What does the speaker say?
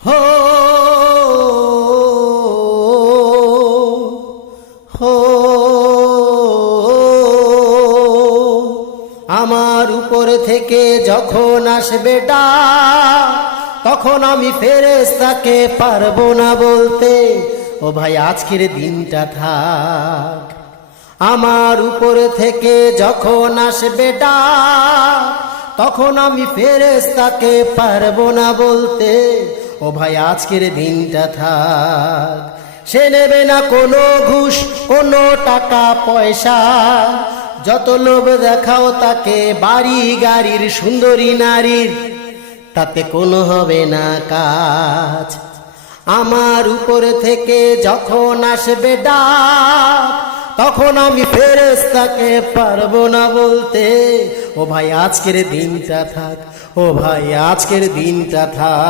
হো হো আমার উপর থেকে যখন আসবে ডাক, তখন আমি ফেরেশতাকে পারবো না বলতে, ও ভাই আজকের দিনটা থাক। আমার উপর থেকে যখন আসবে ডাক, তখন আমি ফেরেশতাকে পারবো না বলতে, ও ভাই আজকের দিনটা থাক। সে নেবে না কোনো ঘুষ, কোনো টাকা পয়সা, যত লোভ দেখাও তাকে বাড়ি গাড়ির সুন্দরী নারীর, তাতে কোনো হবে না কাজ। আমার উপর থেকে যখন আসবে ডাক, তখন আমি ফেরেশতাকে পারবো না বলতে, ও ভাই আজকের দিনটা থাক, ও ভাই আজকের দিনটা থাক।